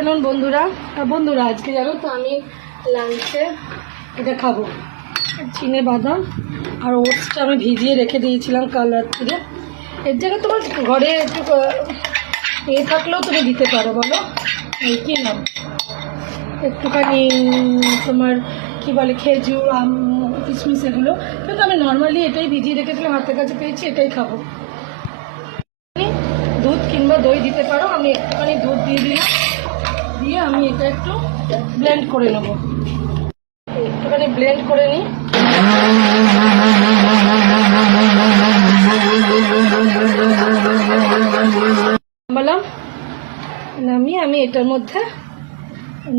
Afternoon বন্ধুরা। বন্ধুরা আজকে জানো তো আমি লাঞ্চে এটা খাবো, চিনে বাদাম আর ওটসটা আমি ভিজিয়ে রেখে দিয়েছিলাম কাল রাত্রিরে। এর জায়গায় তোমার ঘরে একটু থাকলেও তুমি দিতে পারো, বলো এই কি নাম, একটুখানি তোমার কি বলে খেজুর কিশমিশ এগুলো, কিন্তু আমি নর্মালি এটাই ভিজিয়ে রেখেছিলাম, হাতের কাছে পেয়েছি, এটাই খাবো। দুধ কিংবা দই দিতে পারো, আমি একটুখানি দুধ দিয়ে দিলাম, দিয়ে আমি এটা একটু ব্লেন্ড করে নেব, একটুখানি ব্লেন্ড করে নিই। বললাম নামিয়ে আমি এটার মধ্যে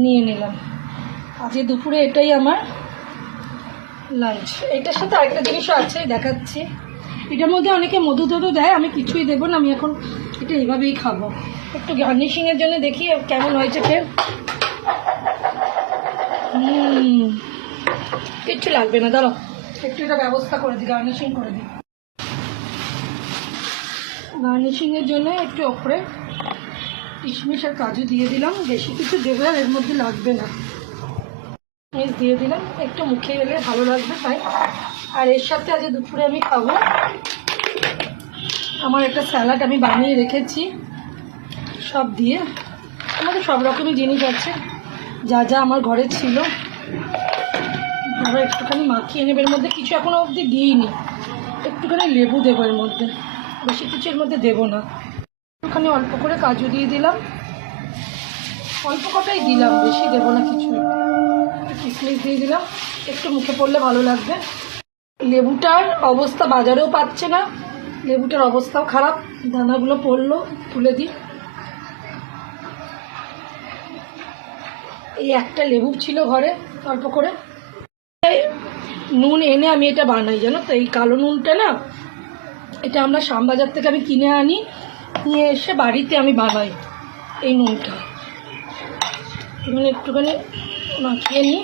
নিয়ে নিলাম। আজকে দুপুরে এটাই আমার লাঞ্চ। এটার সাথে আরেকটা জিনিসও আছে, দেখাচ্ছি। এটার মধ্যে অনেকে মধু টধু দেয়, আমি কিছুই দেবো না, আমি এখন এটা এইভাবেই খাবো। একটু গার্নিশিংয়ের জন্য দেখি কেমন হয়েছে ফের। কিচ্ছু লাগবে না, দাঁড়ো একটু এটা ব্যবস্থা করে দিই, গার্নিশিং করে দিই। গার্নিশিংয়ের জন্য একটু ওপরে কিশমিশ আর কাজু দিয়ে দিলাম, বেশি কিছু দেবে আর এর মধ্যে লাগবে না। কিশমিশ দিয়ে দিলাম, একটু মুখে গেলে ভালো লাগবে তাই। আর এর সাথে আজ দুপুরে আমি খাবো আমার একটা স্যালাড আমি বানিয়ে রেখেছি, সব দিয়ে। আমাদের সব রকমই জিনিস আছে, যা যা আমার ঘরে ছিল আবার একটুখানি মাখিয়ে নেবে। এর মধ্যে কিছু এখনো অবধি দিইনি, একটুখানি লেবু দেবো এর মধ্যে, বেশি কিছু এর মধ্যে দেবো না। একটুখানি অল্প করে কাজু দিয়ে দিলাম, অল্প কটাই দিলাম, বেশি দেবো না কিছু। একটু কিশমিশ দিয়ে দিলাম, একটু মুখে পড়লে ভালো লাগবে। লেবুটার অবস্থা বাজারেও পাচ্ছে না, লেবুটার অবস্থাও খারাপ, দানাগুলো পড়লো, তুলে দিই। এই একটা লেবু ছিল ঘরে অল্প করে। নুন এনে আমি এটা বানাই, জানো তো, এই কালো নুনটা না, এটা আমরা শ্যামবাজার থেকে আমি কিনে আনি, নিয়ে এসে বাড়িতে আমি বানাই এই নুনটা। এখানে একটুখানি মাখিয়ে নিই।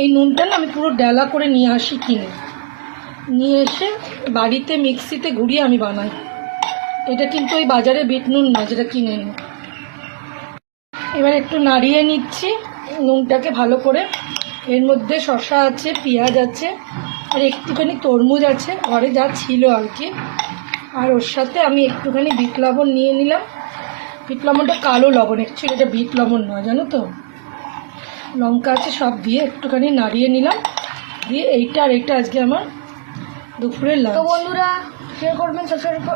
এই নুনটা না আমি পুরো ডেলা করে নিয়ে আসি কিনে, নিয়ে এসে বাড়িতে মিক্সিতে ঘুরিয়ে আমি বানাই। এটা কিন্তু ওই বাজারে বিট নুন না, যেটা কিনে নিই। এবার একটু নাড়িয়ে নিচ্ছি নুনটাকে ভালো করে। এর মধ্যে শসা আছে, পেঁয়াজ আছে, আর একটুখানি তরমুজ আছে ঘরে যা ছিল আর কি। আর ওর সাথে আমি একটুখানি বিট লবণ নিয়ে নিলাম। বিট লবণটা কালো লবণ, অ্যাকচুয়ালি এটা বিট লবণ নয়, জানো তো। লঙ্কা আছে, সব দিয়ে একটুখানি নাড়িয়ে নিলাম, দিয়ে এইটা আর এইটা আজকে আমার দুপুরের লাঞ্চ। তো বন্ধুরা শেয়ার করবেন, সাবস্ক্রাইব